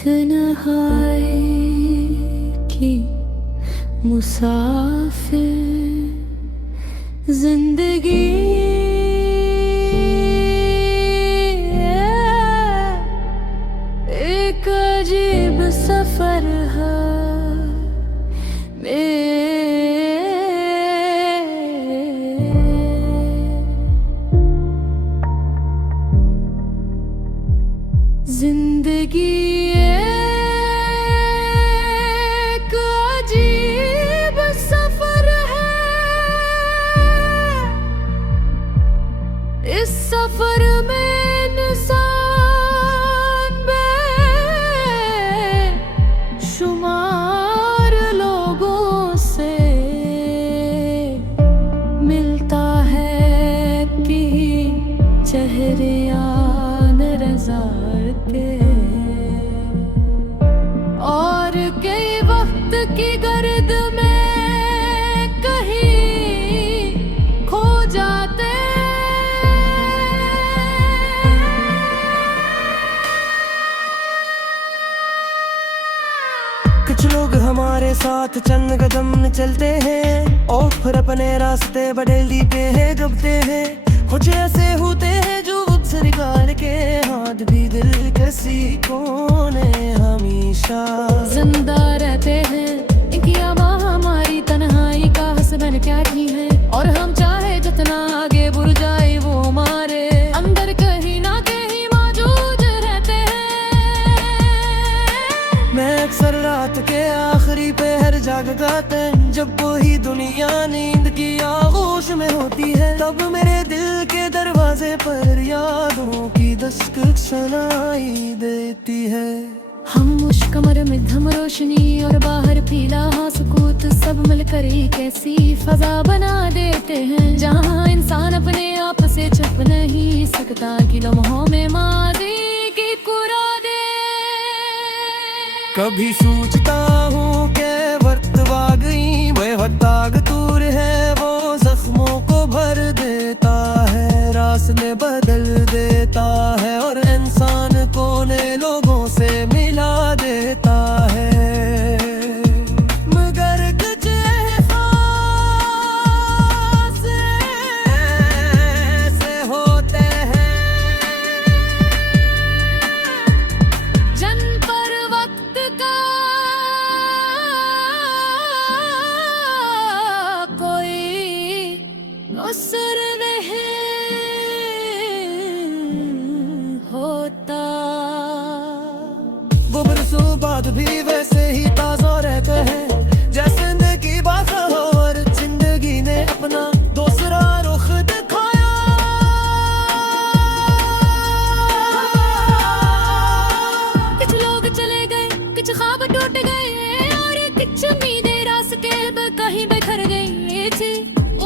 तन्हाई की मुसाफिर जिंदगी एक अजीब सफर है जिंदगी एक अजीब सफर है। इस सफर में इंसान बेशुमार लोगों से मिलता है कि चेहरे और कई वक्त की गर्द में कहीं खो जाते। कुछ लोग हमारे साथ चंद कदम चलते हैं और फिर अपने रास्ते बदलते हैं दबते हैं। कुछ ऐसे होते हैं जो निकाल के हाथ भी दिल किसी कोने हमेशा जिंदा रहते हैं। इनकी हमारी तन्हाई का हसबैंड क्या ही है और हम चाहे जितना आगे बढ़ जाए वो हमारे अंदर कहीं ना कहीं मौजूद रहते हैं। मैं अक्सर रात के आखिरी पहर जागता है जब कोई दुनिया नींद की आगोश में होती है। तब मेरे दिल के दरवाजे पर यादों की दस्तक सुनाई देती है। हम उस कमर में धम रोशनी और बाहर पीला सुकूत सब मिलकर एक ऐसी फजा बना देते हैं जहाँ इंसान अपने आप से छुप नहीं सकता कि लम्हों में मादी की कुरा दे। कभी सोचता हूँ कि वक्त वाकई बेहताग दूर है, वो जख्मों को भर देता है, रास्ते बदल देता है और इंसान को नए लोगों से मिला देता है। मगर कुछ ऐसे होते हैं जन पर वक्त का कोई असर नहीं होता। वो बरसों बाद भी वैसे ही ताजा रहते हैं जैसे जिंदगी बाजा हो और जिंदगी ने अपना दूसरा रुख दिखाया। कुछ लोग चले गए, कुछ ख्वाब टूट गए और कुछ उम्मीदें रास्ते कहीं बिखर गई थी।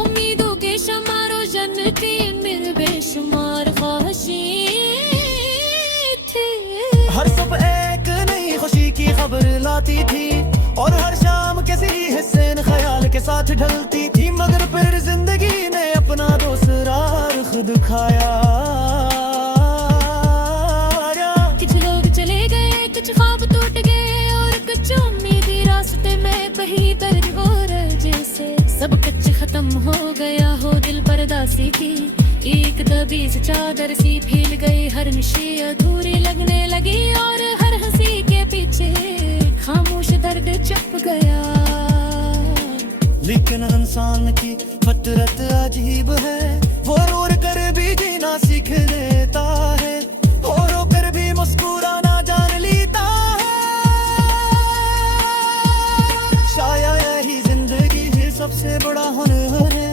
उम्मीदों के शमा रोशन थी, मेरे बेशुमार ख्वाहिशें थी। हर सुबह एक नई खुशी की खबर लाती थी और हर शाम किसी हिस्से ख्याल के साथ ढलती थी। मगर फिर जिंदगी ने अपना दूसरा रुख दिखाया। कुछ लोग चले गए, कुछ ख्वाब टूट गए और कुछ उम्मीदें रास्ते में कहीं दर्द हो रहे जैसे सब कुछ खत्म हो गया हो। दिल परदासी की एक दबीज चादर सी फैल गई, हर निशी अधूरी लगने लगी और हर हंसी के पीछे खामोश दर्द छुप गया। लेकिन इंसान की फितरत अजीब है, वो रो कर भी जीना सीख लेता है, वो रो कर भी मुस्कुराना जान लेता है। शायद यही जिंदगी है सबसे बड़ा हुनर है,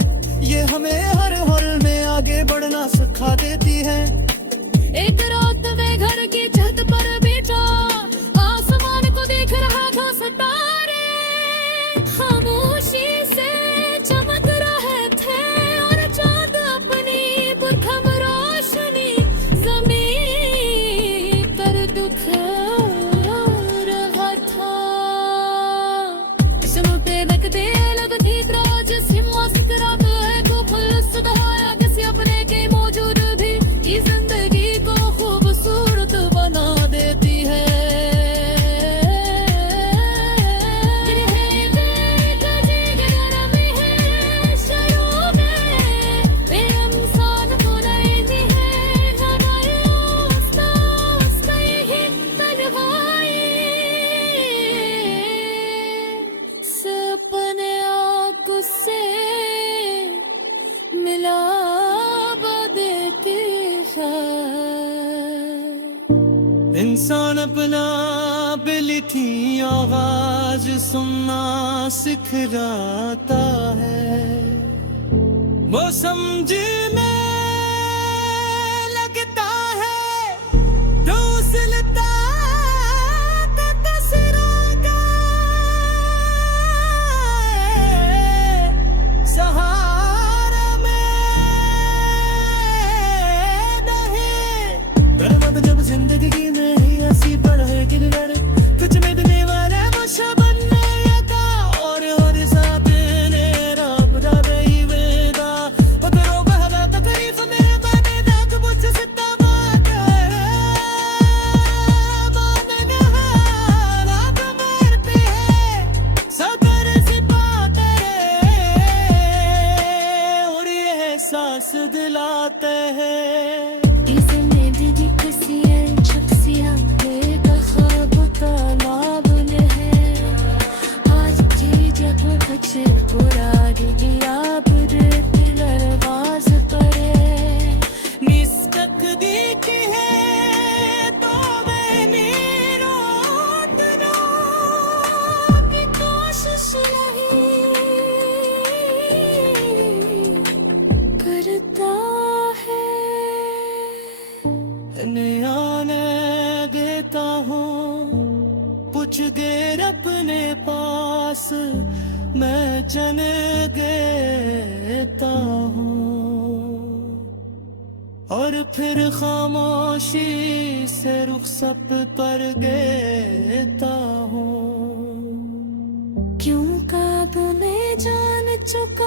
ये हमें हर हाल में आगे बढ़ना सिखा देती है। एक रात में घर की छत पर बैठा आसमान को देख रहा था सितारे खामोशी से चमक रहे थे और चांद इंसान अपना बिली थी आवाज सुनना सिखलाता है, वो समझ में लगता है तो उछलता कसरों का सहारा में नहीं। दर्द जब जिंदगी में ही ऐसी पड़े किरदार कुछ में देने वाला वो शबन्ने का और साथ ने रब रबे ही वेदा पत्थरों का हवा तकरीफ मेरे बाने तक मुझसे सिद्धा बात है मानना रात मरते हैं सकर सिपाते और ये एहसास दिलाते हैं। इसे मेरी भी खुशियाँ शख्सियाँ बेदा ख्वाब तालाब में है, आज की जब कुछ बुरा दिया बुरे दिलरबाज करे निस्तक देखी है तो मैंने रोतना की कोशिश नहीं करता है। आने देता हूँ पूछ गेर अपने पास मैं चन देता हूँ और फिर खामोशी से रुखसत पर देता हूँ। क्यों काब में जान चुका